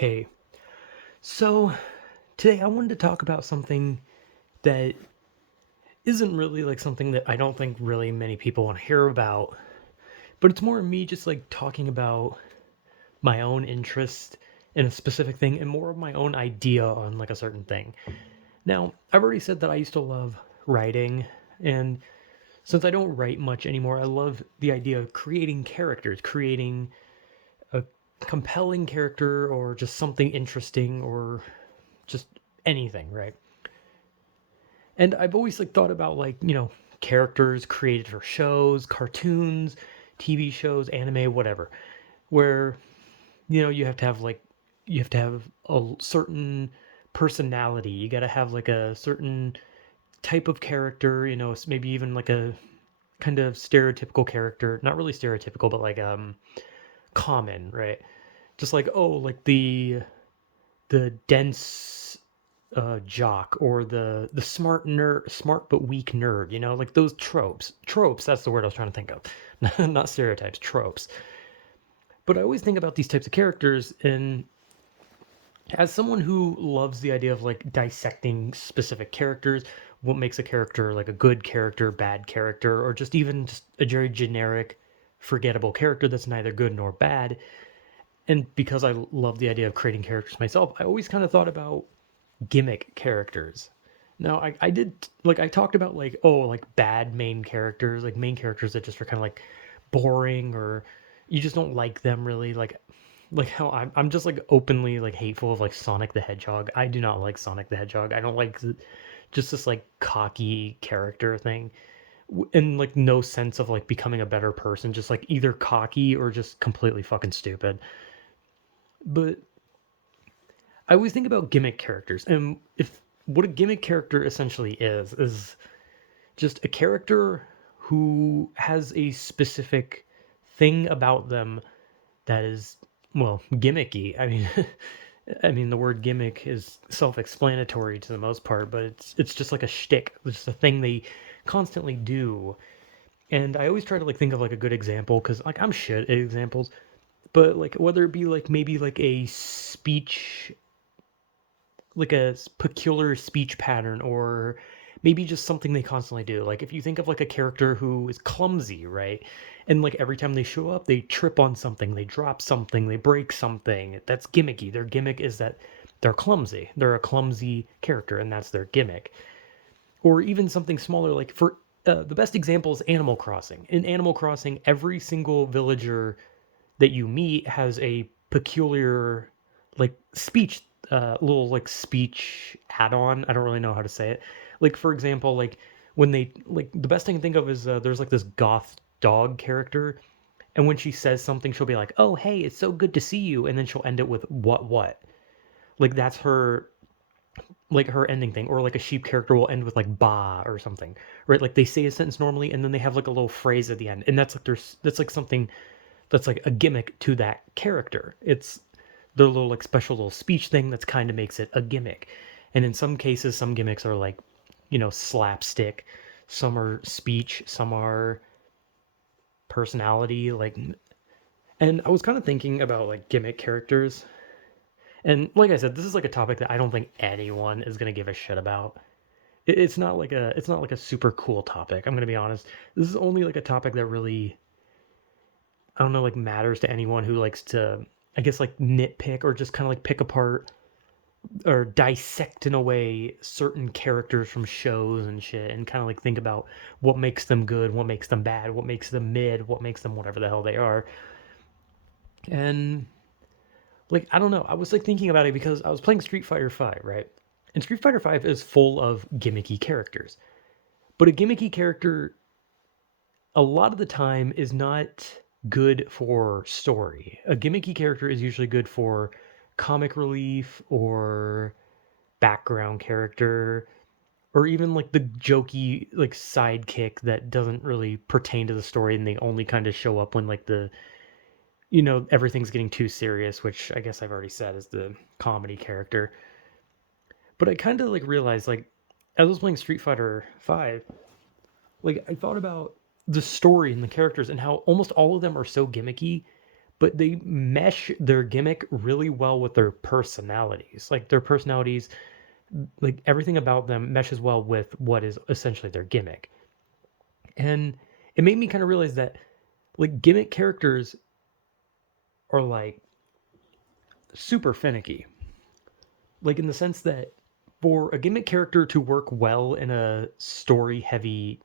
Hey, so today I wanted to talk about something that isn't really like something that I don't think really many people want to hear about, but it's more me just like talking about my own interest in a specific thing and more of my own idea on like a certain thing. Now, I've already said that I used to love writing, and since I don't write much anymore, I love the idea of creating characters, creating a compelling character or just something interesting or just anything, right? And I've always like thought about characters created for shows, cartoons, TV shows, anime, whatever, where you have to have a certain personality. You got to have like a certain type of character, maybe even like a kind of stereotypical character, not really stereotypical, but like common, right? Just like like the dense jock or the smart nerd, smart but weak nerd, like those tropes, that's the word I was trying to think of. Not stereotypes, tropes. But I always think about these types of characters, and as someone who loves the idea of like dissecting specific characters, what makes a character like a good character, bad character, or just even just a very generic forgettable character that's neither good nor bad. And because I love the idea of creating characters myself, I always kind of thought about gimmick characters. Now, I did I talked about like bad main characters, like main characters that just are kind of like boring or you just don't like them really. Like how I'm just like openly like hateful of like Sonic the Hedgehog. I do not like Sonic the Hedgehog. I don't like just this like cocky character thing and like no sense of like becoming a better person. Just like either cocky or just completely fucking stupid. But I always think about gimmick characters, and if what a gimmick character essentially is just a character who has a specific thing about them that is gimmicky. I mean, I mean the word gimmick is self-explanatory to the most part, but it's just like a shtick. It's just a thing they constantly do. And I always try to like think of like a good example because like I'm shit at examples, but like whether it be like maybe like a speech like a peculiar speech pattern or maybe just something they constantly do. Like if you think of like a character who is clumsy, right? And like every time they show up, they trip on something, they drop something, they break something. That's gimmicky. Their gimmick is that they're clumsy. They're a clumsy character and that's their gimmick. Or even something smaller like for the best example is Animal Crossing. In Animal Crossing, every single villager that you meet has a peculiar like speech little like speech add-on. I don't really know how to say it. Like for example, like when they like the best thing I can think of is there's like this goth dog character, and when she says something she'll be like, oh hey, it's so good to see you, and then she'll end it with what, like that's her, like her ending thing. Or like a sheep character will end with like ba or something, right? Like they say a sentence normally and then they have like a little phrase at the end, and that's like something that's like a gimmick to that character. It's their little like special little speech thing that's kind of makes it a gimmick. And in some cases, some gimmicks are like, slapstick. Some are speech. Some are personality. And I was kind of thinking about like gimmick characters. And like I said, this is like a topic that I don't think anyone is gonna give a shit about. It's not like a super cool topic. I'm gonna be honest. This is only like a topic that really, I don't know, like matters to anyone who likes to, I guess, like nitpick or just kind of like pick apart or dissect in a way certain characters from shows and shit and kind of like think about what makes them good, what makes them bad, what makes them mid, what makes them whatever the hell they are. And like, I don't know. I was like thinking about it because I was playing Street Fighter 5, right? And Street Fighter 5 is full of gimmicky characters. But a gimmicky character a lot of the time is not good for story. A gimmicky character is usually good for comic relief or background character or even like the jokey like sidekick that doesn't really pertain to the story and they only kind of show up when like the everything's getting too serious, which I guess I've already said is the comedy character. But I kind of like realized like as I was playing Street Fighter 5, like I thought about the story and the characters and how almost all of them are so gimmicky, but they mesh their gimmick really well with their personalities. Like their personalities, like everything about them meshes well with what is essentially their gimmick. And it made me kind of realize that like gimmick characters are like super finicky. Like in the sense that for a gimmick character to work well in a story heavy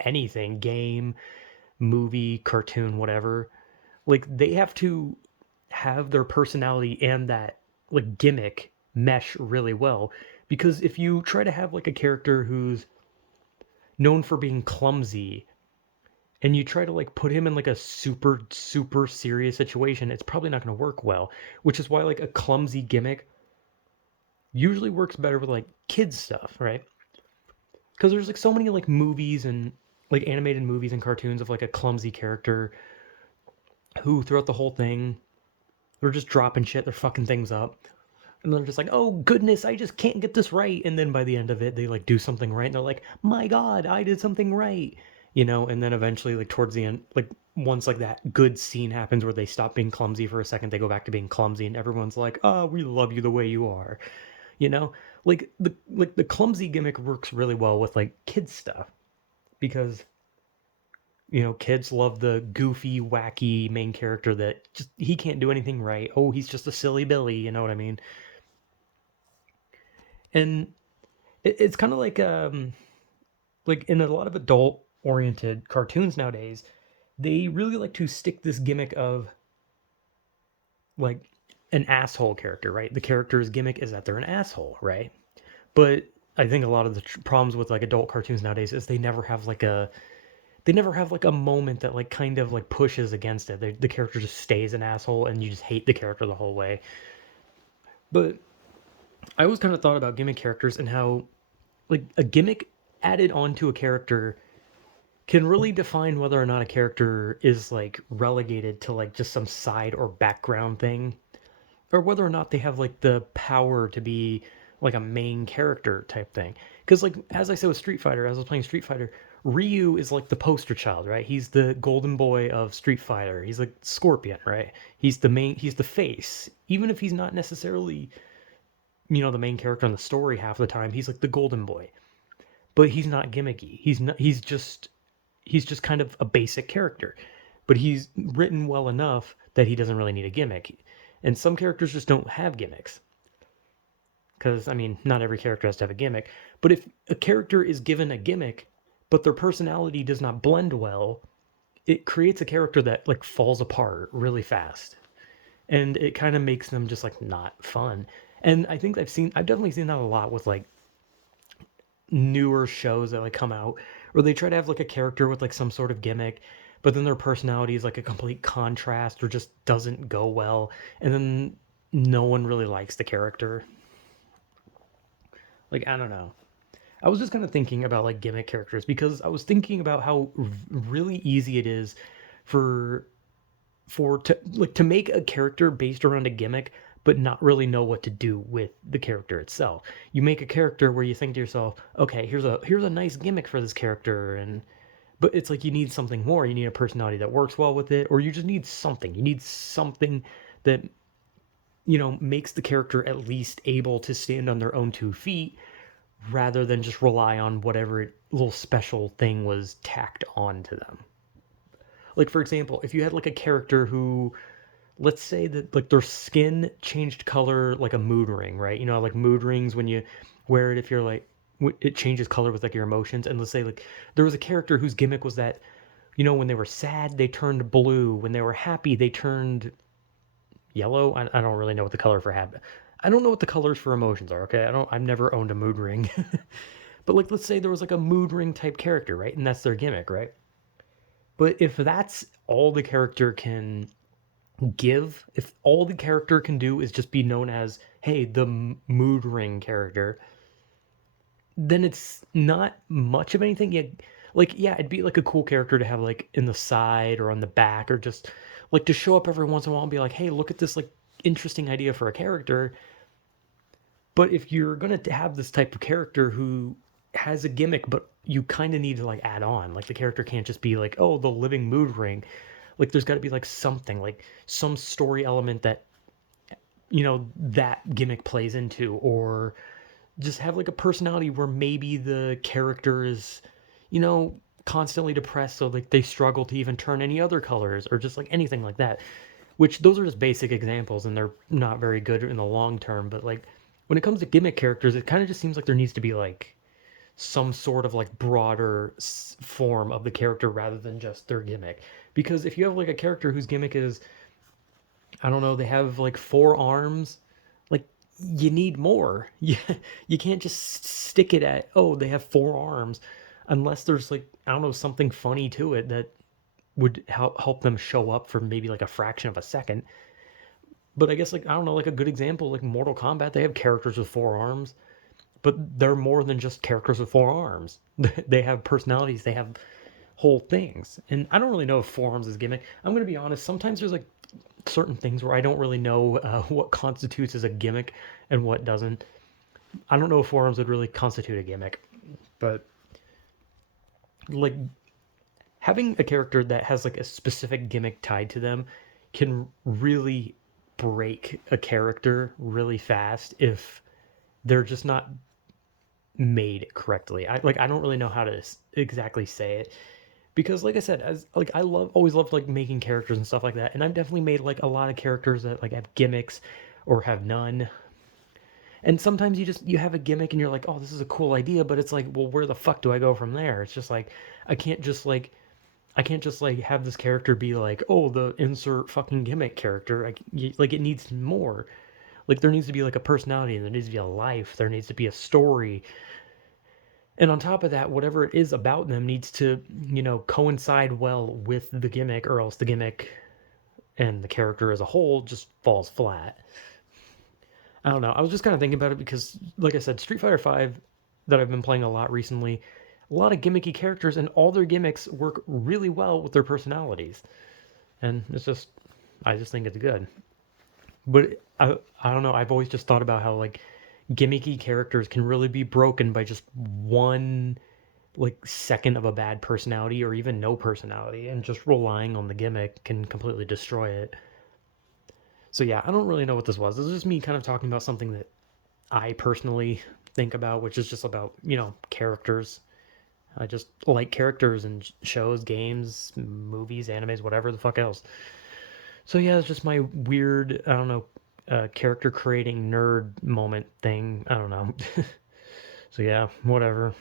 anything, game, movie, cartoon, whatever, like they have to have their personality and that like gimmick mesh really well. Because if you try to have like a character who's known for being clumsy and you try to like put him in like a super serious situation, it's probably not going to work well, which is why like a clumsy gimmick usually works better with like kids stuff, right? Because there's like so many like movies and like animated movies and cartoons of like a clumsy character who throughout the whole thing they're just dropping shit, they're fucking things up, and they're just like, oh goodness, I just can't get this right, and then by the end of it they like do something right and they're like, my god, I did something right, you know. And then eventually like towards the end, like once like that good scene happens where they stop being clumsy for a second, they go back to being clumsy and everyone's like, oh, we love you the way you are, you know. Like the clumsy gimmick works really well with like kids stuff because you know kids love the goofy wacky main character that just he can't do anything right, oh he's just a silly billy, you know what I mean. And it's kind of like in a lot of adult oriented cartoons nowadays, they really like to stick this gimmick of like an asshole character, right? The character's gimmick is that they're an asshole, right? But I think a lot of the problems with like adult cartoons nowadays is they never have like a moment that like kind of like pushes against it. The character just stays an asshole and you just hate the character the whole way. But I always kind of thought about gimmick characters and how like a gimmick added onto a character can really define whether or not a character is like relegated to like just some side or background thing, or whether or not they have like the power to be like a main character type thing. Because like as I said with Street Fighter, as I was playing Street Fighter, Ryu is like the poster child, right? He's the golden boy of Street Fighter. He's like Scorpion, right? He's the face. Even if he's not necessarily, you know, the main character in the story half the time, he's like the golden boy. But he's not gimmicky. He's just kind of a basic character. But he's written well enough that he doesn't really need a gimmick. And some characters just don't have gimmicks. Because, I mean, not every character has to have a gimmick. But if a character is given a gimmick, but their personality does not blend well, it creates a character that, like, falls apart really fast. And it kind of makes them just, like, not fun. And I think I've definitely seen that a lot with, like, newer shows that, like, come out, where they try to have, like, a character with, like, some sort of gimmick, but then their personality is, like, a complete contrast or just doesn't go well. And then no one really likes the character. Like, I don't know. I was just kind of thinking about like gimmick characters because I was thinking about how really easy it is for to make a character based around a gimmick but not really know what to do with the character itself. You make a character where you think to yourself, okay, here's a nice gimmick for this character, and but it's like you need something more. You need a personality that works well with it, or you just need something. You need something that, you know, makes the character at least able to stand on their own 2 feet rather than just rely on whatever little special thing was tacked on to them. Like, for example, if you had like a character who, let's say that like their skin changed color like a mood ring, right? You know, like mood rings when you wear it, if you're like, it changes color with like your emotions. And let's say like there was a character whose gimmick was that, you know, when they were sad, they turned blue. When they were happy, they turned yellow. I don't really know what the color for happy. I don't know what the colors for emotions are. Okay, I've never owned a mood ring, but like let's say there was like a mood ring type character, right? And that's their gimmick, right? But if that's all the character can give, if all the character can do is just be known as, hey, the mood ring character, then it's not much of anything. Yeah, like yeah, it'd be like a cool character to have like in the side or on the back, or just like to show up every once in a while and be like, hey, look at this like interesting idea for a character. But if you're gonna have this type of character who has a gimmick, but you kind of need to like add on, like the character can't just be like, oh, the living mood ring. Like there's got to be like something, like some story element that that gimmick plays into, or just have like a personality where maybe the character is, you know, constantly depressed, so like they struggle to even turn any other colors, or just like anything like that. Which those are just basic examples, and they're not very good in the long term. But like when it comes to gimmick characters, it kind of just seems like there needs to be like some sort of like broader form of the character rather than just their gimmick. Because if you have like a character whose gimmick is, I don't know, they have like 4 arms, like you need more. You can't just stick it at, oh, they have 4 arms, unless there's like, I don't know, something funny to it that would help them show up for maybe like a fraction of a second. But I guess, like, I don't know, like a good example, like Mortal Kombat, they have characters with 4 arms, but they're more than just characters with 4 arms. They have personalities, they have whole things. And I don't really know if 4 arms is gimmick. I'm gonna be honest, sometimes there's like certain things where I don't really know what constitutes as a gimmick and what doesn't. I don't know if 4 arms would really constitute a gimmick, but like having a character that has like a specific gimmick tied to them can really break a character really fast if they're just not made correctly. I don't really know how to exactly say it, because like I said, as like I always loved like making characters and stuff like that, and I've definitely made like a lot of characters that like have gimmicks or have none. And sometimes you have a gimmick and you're like, oh, this is a cool idea, but it's like, well, where the fuck do I go from there? It's just like I can't just like I can't just like have this character be like, oh, the insert fucking gimmick character. Like it needs more. Like there needs to be like a personality, there needs to be a life, there needs to be a story. And on top of that, whatever it is about them needs to, coincide well with the gimmick, or else the gimmick and the character as a whole just falls flat. I don't know. I was just kind of thinking about it because, like I said, Street Fighter V that I've been playing a lot recently, a lot of gimmicky characters, and all their gimmicks work really well with their personalities. And I just think it's good. But I don't know. I've always just thought about how like gimmicky characters can really be broken by just one like second of a bad personality, or even no personality, and just relying on the gimmick can completely destroy it. So yeah, I don't really know what this was. This is just me kind of talking about something that I personally think about, which is just about, characters. I just like characters in shows, games, movies, animes, whatever the fuck else. So yeah, it's just my weird, I don't know, character creating nerd moment thing. I don't know. So yeah, whatever.